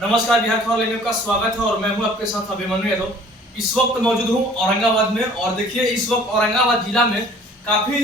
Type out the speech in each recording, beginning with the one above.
नमस्कार, बिहार खबर लेने का स्वागत है और मैं हूं आपके साथ अभिमन्यु यादव। इस वक्त मौजूद हूं औरंगाबाद में और देखिए इस वक्त औरंगाबाद जिला में काफी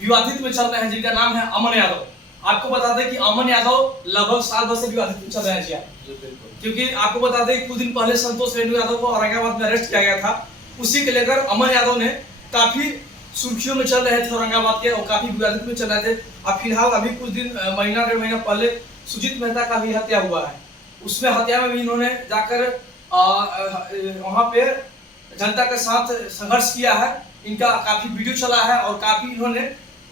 विवादित में चल रहे हैं जिनका नाम है अमन यादव। आपको बता दें कि अमन यादव लगभग साल भर से विवादित में चल रहे हैं क्योंकि आपको बता दें कुछ दिन पहले संतोष रेणु यादव को औरंगाबाद में अरेस्ट किया गया था। उसी के लेकर अमन यादव ने काफी सुर्खियों में चल रहे थे औरंगाबाद के और काफी विवादित में चल रहे थे। अब फिलहाल अभी कुछ दिन महीना डेढ़ महीना पहले सुजीत मेहता का भी हत्या हुआ है। उसमें हत्या में भी इन्होंने जाकर वहां पे जनता के साथ संघर्ष किया है। इनका काफी वीडियो चला है और काफी इन्होंने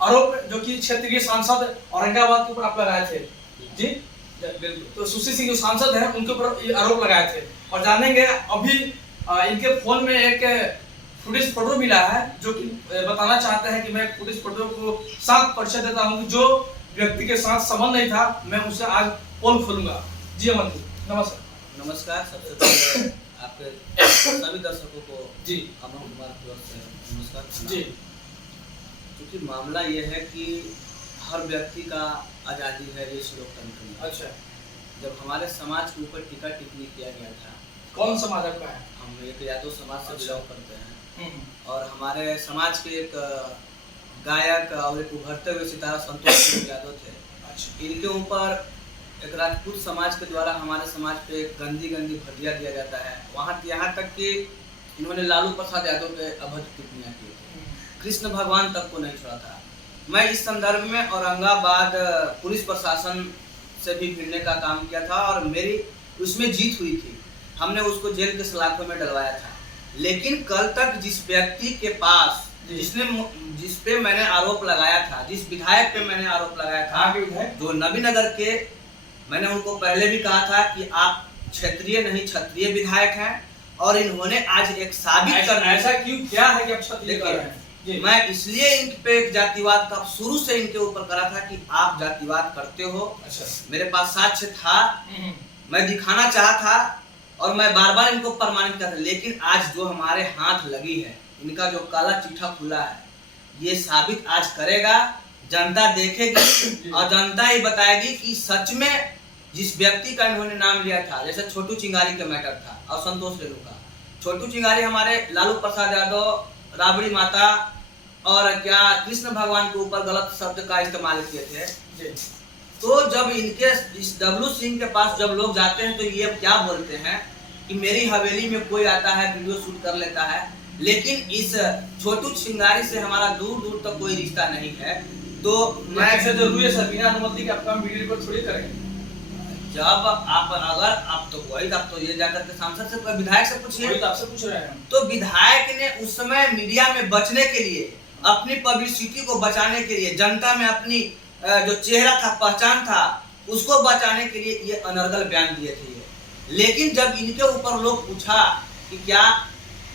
आरोप जो कि क्षेत्रीय सांसद औरंगाबाद के ऊपर आप लगाए थे जी बिल्कुल। तो सुशील सिंह जो सांसद हैं उनके ऊपर आरोप लगाए थे और जानेंगे अभी इनके फोन में एक फुटेज फोटो मिला है जो कि बताना चाहते हैं कि मैं फुटेज फोटो को साथ परिचय देता हूँ कि जो व्यक्ति के साथ संबंध नहीं था मैं उसे आज पोल खोलूंगा। जी अमन जी नमस्कार। नमस्कार। सबसे पहले आपके सभी दर्शकों को जी अमन कुमार की ओर से नमस्कार जी। क्योंकि मामला ये है कि हर व्यक्ति का आज़ादी है इस लोकतंत्र में। अच्छा, जब हमारे समाज के ऊपर टीका टिप्पणी किया गया था। कौन समाज आपका है? हम एक यादव समाज से बिलोंग करते हैं और हमारे समाज के एक गायक और एक उभरते हुए सितारा संतोष यादव थे। अच्छा, इनके ऊपर एक राजपूत समाज के द्वारा हमारे समाज पे गंदी भटिया दिया जाता है। यहाँ तक कि इन्होंने लालू प्रसाद यादव पे अभद्र टिप्पणियां की थी। कृष्ण भगवान तक को नहीं छोड़ा था। मैं इस संदर्भ में औरंगाबाद पुलिस प्रशासन से भी भिड़ने का काम किया था और मेरी उसमें जीत हुई थी। हमने उसको जेल के सलाखों में डलवाया था। लेकिन कल तक जिस व्यक्ति के पास जिस पे मैंने आरोप लगाया था, जिस विधायक पे मैंने आरोप लगाया था, जो नबीनगर के, मैंने उनको पहले भी कहा था कि आप क्षेत्रीय नहीं क्षत्रिय विधायक हैं और इन्होंने आज एक साबित कर ऐसा क्यों क्या है कि आप क्षत्रिय कर रहे हैं? मैं इसलिए इन पे एक जातिवाद का शुरू से इनके ऊपर करा था कि आप जातिवाद करते हो। अच्छा, मेरे पास साक्ष्य था, मैं दिखाना चाहा था और मैं बार बार इनको प्रमाणित करता था। लेकिन आज जो हमारे हाथ लगी है, इनका जो काला चिट्ठा खुला है, ये साबित आज करेगा। जनता देखेगी और जनता ही बताएगी कि सच में जिस व्यक्ति का इन्होंने नाम लिया था, जैसे छोटू चिंगारी का मैटर था और संतोष रेणु का। छोटू चिंगारी हमारे लालू प्रसाद यादव, राबड़ी माता और क्या कृष्ण भगवान के ऊपर गलत शब्द का इस्तेमाल किए थे। तो जब इनके इस डब्लू सिंह के पास जब लोग जाते हैं तो ये क्या बोलते हैं कि मेरी हवेली में कोई आता है वीडियो शूट कर लेता है। लेकिन इस छोटू चिंगारी से हमारा दूर दूर तक कोई रिश्ता नहीं है। तो मैं जरूरी है सर, बिना अनुमति के आपका वीडियो रिकॉर्ड थोड़ी करेंगे। जब आप अगर आप तो वही आप तो ये जाकर के सांसद से विधायक से पूछिए, तो आपसे पूछ रहे हैं। तो विधायक ने उस समय मीडिया में बचने के लिए, अपनी पब्लिसिटी को बचाने के लिए, जनता में अपनी जो चेहरा था, पहचान था, उसको बचाने के लिए ये अनर्गल बयान दिए थे। लेकिन जब इनके ऊपर लोग पूछा कि क्या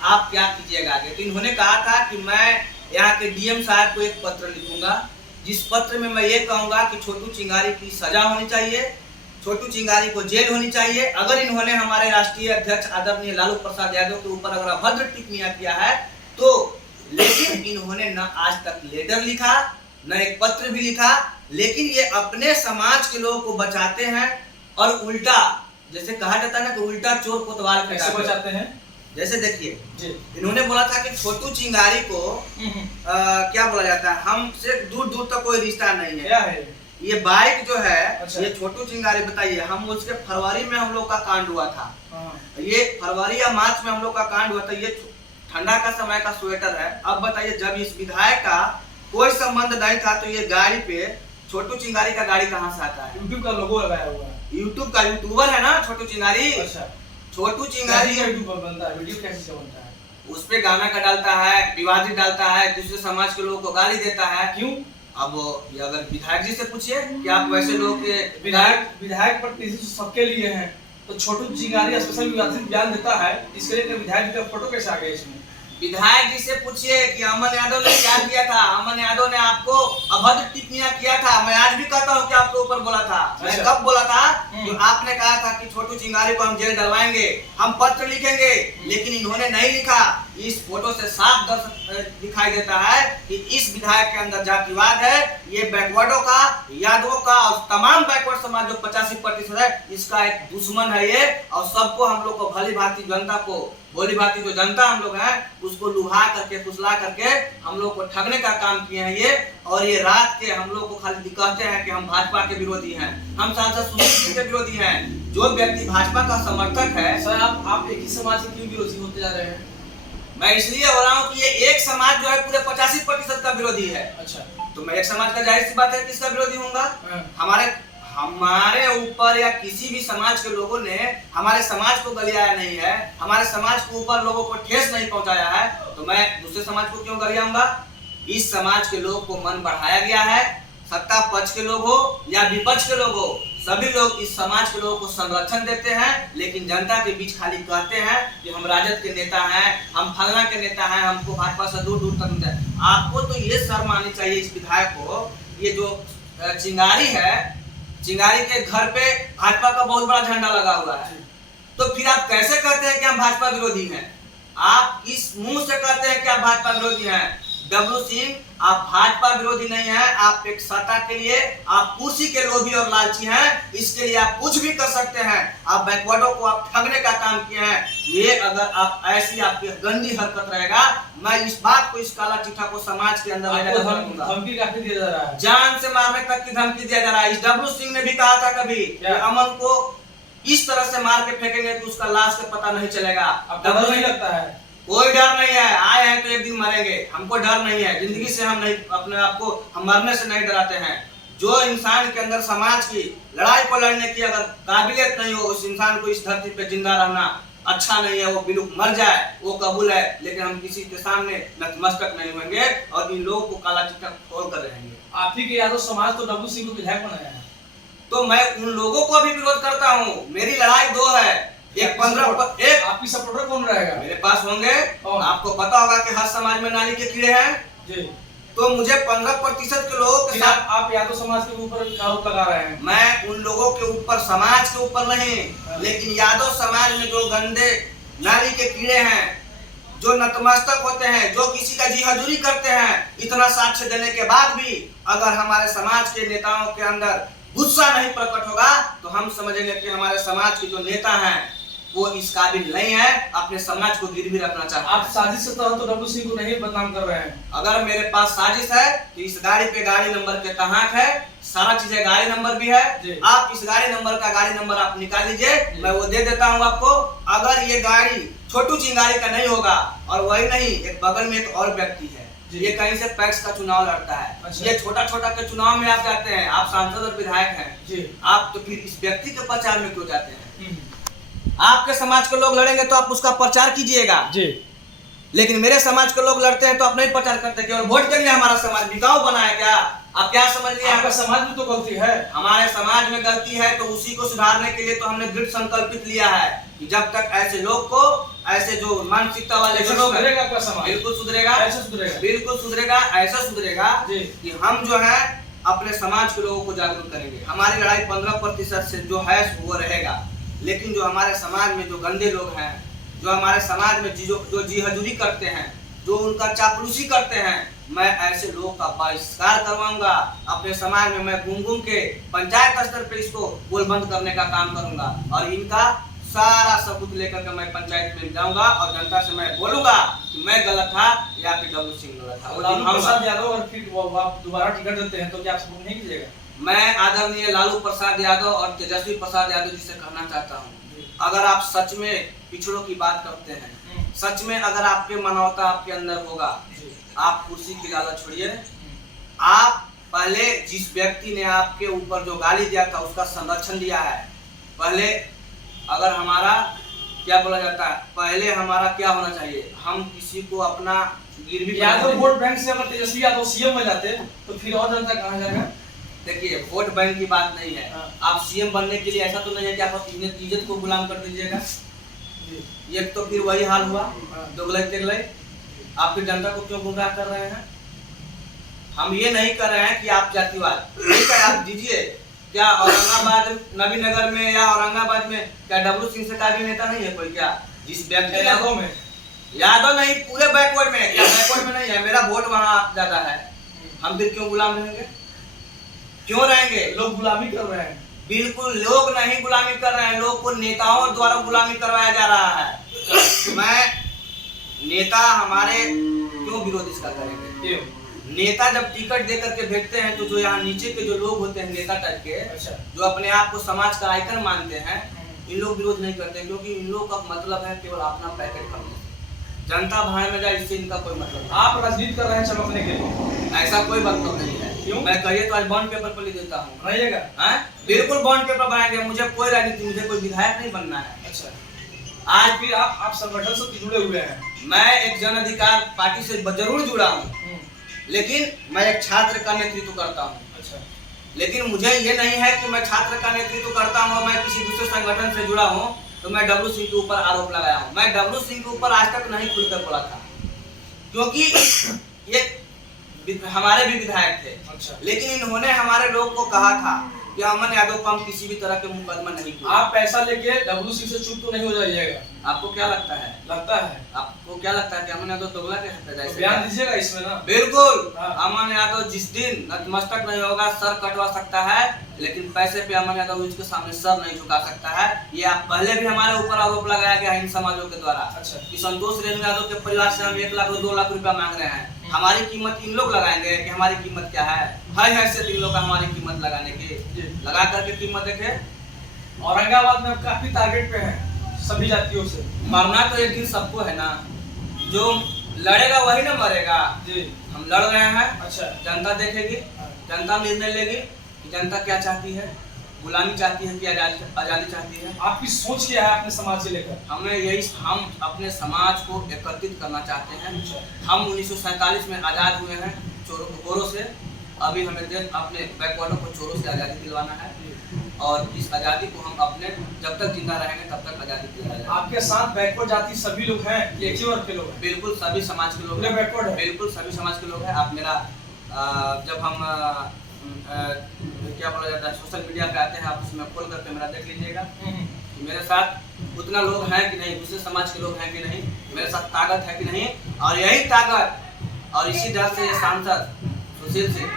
आप क्या कीजिएगा आगे, तो इन्होंने कहा था कि मैं यहाँ के डीएम साहब को एक पत्र लिखूंगा जिस पत्र में मैं ये कहूंगा कि छोटू चिंगारी की सजा होनी चाहिए, छोटू चिंगारी को जेल होनी चाहिए। अगर इन्होंने हमारे राष्ट्रीय अध्यक्ष आदरणीय लालू प्रसाद यादव के ऊपर अगर अभद्र टिप्पणियां किया है तो, लेकिन इन्होंने न आज तक लेटर लिखा, न एक पत्र भी लिखा। लेकिन ये अपने समाज के लोगों को बचाते हैं और उल्टा, जैसे कहा जाता है ना कि उल्टा चोर कोतवाल कैसे बचाते हैं। जैसे देखिए, इन्होंने बोला था कि छोटू चिंगारी को क्या बोला जाता है, हमसे दूर दूर तक कोई रिश्ता नहीं है। क्या है ये बाइक जो है? अच्छा। ये छोटू चिंगारी बताइए, हम उसके फरवरी में हम लोग का कांड हुआ था। ये फरवरी या मार्च में हम लोग का कांड हुआ था। ये ठंडा का समय का स्वेटर है। अब बताइए, जब इस विधायक का कोई संबंध नहीं था तो ये गाड़ी पे छोटू चिंगारी का गाड़ी कहाँ से आता है? यूट्यूब का लोगो लगाया हुआ है। यूट्यूब का यूट्यूबर है ना छोटू चिंगारी। अच्छा, छोटू चिंगारी यूट्यूबर बनता है, वीडियो कैसे से बनता है? उस पे गाना का डालता है, विवादित डालता है, दूसरे समाज के लोगों को गाली देता है। क्यों? अब ये अगर विधायक जी से पूछिए कि आप वैसे लोग के विधायक पर सबके लिए हैं, तो छोटू चिंगारी स्पेशल विवादित बयान देता है, इसके लिए विधायक जी का फोटो कैसे आ गया इसमें? विधायक जी से पूछिए कि अमन यादव ने क्या किया था। अमन यादव ने आपको अभद्र टिप्पणियां किया था। मैं आज भी कहता हूं कि आपके ऊपर बोला था। मैं कब बोला था कि आपने कहा था कि छोटू चिंगारी को हम जेल डलवाएंगे, हम पत्र लिखेंगे, लेकिन इन्होंने नहीं लिखा। इस फोटो से साफ दिखाई देता है कि इस विधायक के अंदर जातिवाद है। ये बैकवर्डों का, यादवों का और तमाम बैकवर्ड समाज जो 85% है, इसका एक दुश्मन है ये। और सबको हम लोग को भली भांति जनता को, भोली भांति जो जनता हम लोग हैं उसको लुभा करके, फुसला करके हम लोग को ठगने का काम किए हैं ये। और ये रात के हम लोग को खाली कहते हैं कि हम भाजपा के विरोधी हैं, हम सांसद सुनील के विरोधी हैं। जो व्यक्ति भाजपा का समर्थक है। सर आप एक ही समाज के क्यों विरोधी होते जा रहे हैं? मैं इसलिए हो रहा हूँ कि ये एक समाज जो है पूरे 85% का विरोधी है। अच्छा, तो मैं एक समाज का, जाहिर सी बात है, किसका विरोधी होऊंगा? हमारे ऊपर या किसी भी समाज के लोगों ने हमारे समाज को गलियाया नहीं है, हमारे समाज के ऊपर लोगों को ठेस नहीं पहुंचाया है, तो मैं दूसरे समाज को क्यों गलियाऊंगा? इस समाज के लोग को मन बढ़ाया गया है, सत्ता पक्ष के लोग हो या विपक्ष के लोग हो, सभी लोग इस समाज के लोगों को संरक्षण देते हैं, लेकिन जनता के बीच खाली कहते हैं कि हम राजद के नेता हैं, हम फलना के नेता हैं, हमको भाजपा से दूर दूर तक मिलता है। आपको तो ये शर्म आनी चाहिए इस विधायक को। ये जो चिंगारी है, चिंगारी के घर पे भाजपा का बहुत बड़ा झंडा लगा हुआ है, तो फिर आप कैसे कहते हैं कि हम भाजपा विरोधी हैं? आप इस मुंह से कहते हैं कि आप भाजपा विरोधी हैं। डब्लू सिंह, आप भाजपा विरोधी नहीं हैं, आप एक सत्ता के लिए, आप कुर्सी के लोभी और लालची हैं। इसके लिए आप कुछ भी कर सकते हैं। आप बैकवर्डों को आप ठगने का काम किए हैं। ये अगर आप ऐसी आपकी गंदी हरकत रहेगा, मैं इस बात को, इस काला चिट्ठा को समाज के अंदर धमकी काफी दिया जा रहा है, जान से मारने तक की धमकी दिया जा रहा है। इस डब्लू सिंह ने भी कहा था कभी कि अमन को इस तरह से मार के फेंकेंगे तो उसका लाश का पता नहीं चलेगा। अब डर नहीं लगता है? कोई डर नहीं है। आए हैं तो एक दिन मरेंगे, हमको डर नहीं है। जिंदगी से हम नहीं, अपने आप को हम मरने से नहीं डराते हैं। जो इंसान के अंदर समाज की लड़ाई को लड़ने की अगर काबिलियत नहीं हो, उस इंसान को इस धरती पे जिंदा रहना अच्छा नहीं है। वो बिल्कुल मर जाए, वो कबूल है, लेकिन हम किसी के सामने नतमस्तक नहीं होंगे और इन लोगों को काला चिट्ठा खोल कर रहेंगे। आप ही के यादव समाज तो डब्लू सिंह को विधायक बनाया है, तो मैं उन लोगों को भी विरोध करता हूँ। मेरी लड़ाई दो है, एक 15 एक आपकी सपोर्टर कौन रहेगा? मेरे पास होंगे। आपको पता होगा कि हर समाज में नाली के कीड़े हैं जी। तो मुझे 15% के लोगों के साथ आप यादव समाज के ऊपर आरोप लगा रहे हैं। मैं उन लोगों के ऊपर, समाज के ऊपर नहीं, लेकिन यादव समाज में जो गंदे नाली के कीड़े हैं, जो नतमस्तक होते हैं, जो किसी का जी हजूरी करते हैं, इतना साक्ष्य देने के बाद भी अगर हमारे समाज के नेताओं के अंदर गुस्सा नहीं प्रकट होगा तो हम समझेंगे कि हमारे समाज के जो नेता हैं वो इस काबिल नहीं है, अपने समाज को गिरवी रखना चाहते हैं। आप साजिश से तो डब्लू सिंह को नहीं बदनाम कर रहे हैं। अगर मेरे पास साजिश है तो इस गाड़ी पे गाड़ी नंबर के तहाक है, सारा चीजें गाड़ी नंबर भी है। आप इस गाड़ी नंबर का गाड़ी नंबर आप निकाल लीजिए, मैं वो दे देता हूँ आपको। अगर ये गाड़ी छोटू चिंगारी का नहीं होगा, और वही नहीं, एक बगल में एक और व्यक्ति है, ये कहीं से पैक्स का चुनाव लड़ता है। अच्छा। ये छोटा छोटा के चुनाव में आप जाते हैं, आप सांसद और विधायक हैं, आप तो फिर इस व्यक्ति के प्रचार में क्यों जाते हैं? आपके समाज के लोग लड़ेंगे तो आप उसका प्रचार कीजिएगा जी, लेकिन मेरे समाज के लोग लड़ते हैं तो आप नहीं प्रचार करते, केवल वोट के लिए हमारा समाज बिकाऊ बना है क्या? आप क्या समझ लिए? आपका समाज में तो गलती है। हमारे समाज में गलती है तो उसी को सुधारने के लिए तो हमने दृढ़ संकल्पित लिया है कि जब तक ऐसे लोग को, ऐसे जो मानसिकता वाले लोग हैं, बिल्कुल सुधरेगा, ऐसा सुधरेगा, बिल्कुल सुधरेगा, ऐसा सुधरेगा कि हम जो है अपने समाज के लोगों को जागरूक करेंगे। हमारी लड़ाई 15% से जो है वो रहेगा, लेकिन जो हमारे समाज में जो गंदे लोग हैं, जो हमारे समाज में जो जी हजूरी करते हैं, जो उनका चापलूसी करते हैं, मैं ऐसे लोगों का बहिष्कार करवाऊंगा। अपने समाज में मैं घूम घूम के पंचायत स्तर पे इसको बोल बंद करने का काम करूंगा और इनका सारा सबूत लेकर के मैं पंचायत में जाऊंगा और जनता से मैं बोलूंगा कि मैं गलत था या फिर डब्लू सिंह गलत था। लालू प्रसाद यादव और फिर आप दोबारा टिकट देते हैं तो क्या आप सपोर्ट नहीं कीजिएगा? मैं आदरणीय लालू प्रसाद यादव और तेजस्वी प्रसाद यादव जी से कहना चाहता हूँ, अगर आप सच में पिछड़ों की बात करते हैं, सच में अगर आपके मानवता आपके अंदर होगा, आप कुर्सी की लालच छोड़िए। आप पहले जिस व्यक्ति ने आपके ऊपर जो गाली दिया था उसका संरक्षण दिया है। पहले अगर हमारा क्या बोला जाता है, पहले हमारा क्या होना चाहिए, हम किसी को अपना गिरवी, यादव वोट बैंक से अगर तेजस्वी यादव सीएम हो जाते तो फिर और जनता कहाँ जाएगा? देखिए, वोट बैंक की बात नहीं है। आप सीएम बनने के लिए ऐसा तो नहीं है कि आप इज्जत को गुलाम कर दीजिएगा। ये तो फिर वही हाल हुआ, दोगलई तेगलई। आपकी जनता को क्यों गुमराह कर रहे हैं? हम ये नहीं कर रहे हैं कि आप जातिवाद, ठीक है आप दीजिए। क्या औरंगाबाद नबीनगर में या औरंगाबाद में क्या डब्लू सिंह से का भी नेता नहीं है कोई? क्या जिस व्यक्ति यादव में, यादव नहीं, पूरे बैकवर्ड में, क्या बैकवर्ड में नहीं है? मेरा वोट वहाँ ज्यादा है, हम फिर क्यों गुलाम रहेंगे? क्यों रहेंगे? लोग गुलामी कर रहे हैं। बिल्कुल लोग नहीं गुलामी कर रहे हैं, लोग को नेताओं द्वारा गुलामी करवाया जा रहा है। मैं नेता हमारे क्यों विरोध इसका करेंगे? क्यों? नेता जब टिकट दे करके भेजते हैं तो जो यहाँ नीचे के जो लोग होते हैं नेता टाइप के, अच्छा, जो अपने आप को समाज का आइकन मानते हैं, इन लोग विरोध नहीं करते हैं, क्योंकि इन लोग का मतलब है केवल अपना पैकेट करने। जनता भाड़ में जाए इससे इनका कोई मतलब नहीं। आप राजनीति कर रहे हैं चमकने के लिए, ऐसा कोई मतलब नहीं है। क्यों? मैं कहिए तो आज बॉन्ड पेपर पर लिख देता हूँ। बनाइएगा। हैं? बिल्कुल बॉन्ड पेपर बनाएंगे। मुझे कोई राजनीति, मुझे कोई विधायक नहीं बनना है। अच्छा, आज फिर आप संगठन से जुड़े हुए हैं। मैं एक जन अधिकार पार्टी से जरूर जुड़ा हूँ, लेकिन मैं एक छात्र का नेतृत्व करता हूँ। अच्छा, लेकिन मुझे ये नहीं है कि मैं छात्र का नेतृत्व करता हूँ और मैं किसी दूसरे संगठन से जुड़ा हूँ तो मैं डब्लू सिंह के ऊपर आरोप लगाया हूँ। मैं डब्लू सिंह के ऊपर आज तक नहीं खुलकर बोला था, क्योंकि ये हमारे भी विधायक थे। अच्छा, लेकिन इन्होंने हमारे लोग को कहा था कि अमन यादव को हम किसी भी तरह के मुकदमा नहीं किए। आप पैसा लेके डब्लू सिंह से चुप तो नहीं हो जाइएगा। आपको क्या लगता है? लगता है आपको क्या लगता है कि अमन यादव दोगला के हत्या तो जाए? बयान दीजिएगा इसमें ना। बिल्कुल। हाँ। अमन यादव जिस दिन नतमस्तक नहीं होगा, सर कटवा सकता है, लेकिन पैसे पे अमन यादव उसके सामने सर नहीं झुका सकता है। ये पहले भी हमारे ऊपर आरोप लगाया गया है इन समाजों के द्वारा। अच्छा, कि संतोष रेणु यादव के परिवार से हम 1 लाख 2 लाख रुपया मांग रहे हैं। हमारी कीमत इन लोग लगाएंगे कि हमारी कीमत क्या है? हैसियत इन लोग का हमारी कीमत लगाने की, लगा करके कीमत देखे। औरंगाबाद में काफी टारगेट पे है सभी जातियों से। मरना तो एक दिन सबको है ना, जो लड़ेगा वही ना मरेगा। जी, हम लड़ रहे हैं, अच्छा, जनता देखेगी, जनता निर्णय लेगी कि जनता क्या चाहती है, गुलामी चाहती है कि आजादी चाहती है। आपकी सोच क्या है अपने समाज से लेकर? हमें यही, हम अपने समाज को एकत्रित करना चाहते हैं। हम 1947 में आज़ाद हुए हैं गोरों से। अभी हमें अपने बैकवर्डों को चोरों से आज़ादी दिलवाना है, और इस आज़ादी को हम अपने जब तक जिंदा रहेंगे तब तक आज़ादी दिलवाएंगे। आपके साथ बैकवर्ड जाति सभी लोग हैं कि एक ही वर्ग के लोग हैं? बिल्कुल सभी समाज के लोग हैं। बैकवर्ड है? बिल्कुल सभी समाज के लोग हैं। आप मेरा जब हम क्या बोला जाता है, सोशल मीडिया पे आते हैं, आप उसमें खोल करके मेरा देख लीजिएगा। मेरे साथ उतना लोग हैं कि नहीं, दूसरे समाज के लोग हैं कि नहीं, मेरे साथ ताकत है कि नहीं। और यही ताकत और इसी डर से ये सांसद सुशील सिंह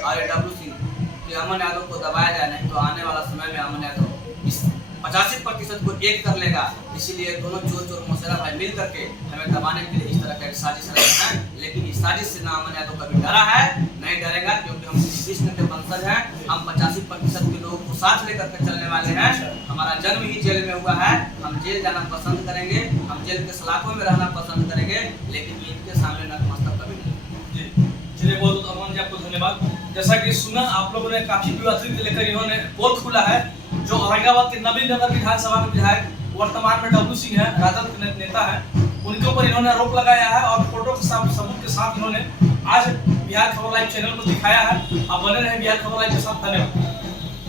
और डब्लू सिंह कि अमन यादव को दबाया जाए, नहीं तो आने वाला समय में अमन यादव इस 85% को एक कर लेगा। इसीलिए दोनों चोर मौसेरा भाई मिल करके हमें दबाने के लिए इस तरह का साजिश रहे हैं। लेकिन इस साजिश से ना अमन यादव कभी डरा है, नहीं डरेगा, क्योंकि हम कृष्ण के वंशज हैं। हम 85% के लोगों को साथ लेकर के चलने वाले हैं। हमारा जन्म ही जेल में हुआ है, हम जेल जाना पसंद करेंगे, हम जेल के सलाखों में रहना पसंद करेंगे, लेकिन इनके सामने नतमस्तक कभी नहीं। चलिए, बहुत बहुत अमन जी आपको धन्यवाद। जैसा कि सुना आप लोगों ने, काफी विवादित लेकर इन्होंने पोल खुला है। जो औरंगाबाद के नबीनगर विधानसभा के विधायक वर्तमान में डब्लू सिंह है, राजद के नेता है, उनके ऊपर इन्होंने आरोप लगाया है और फोटो के साथ, सबूत के साथ इन्होंने आज बिहार खबर लाइव चैनल को दिखाया है। आप बने रहे बिहार खबर लाइव के साथ। धन्यवाद।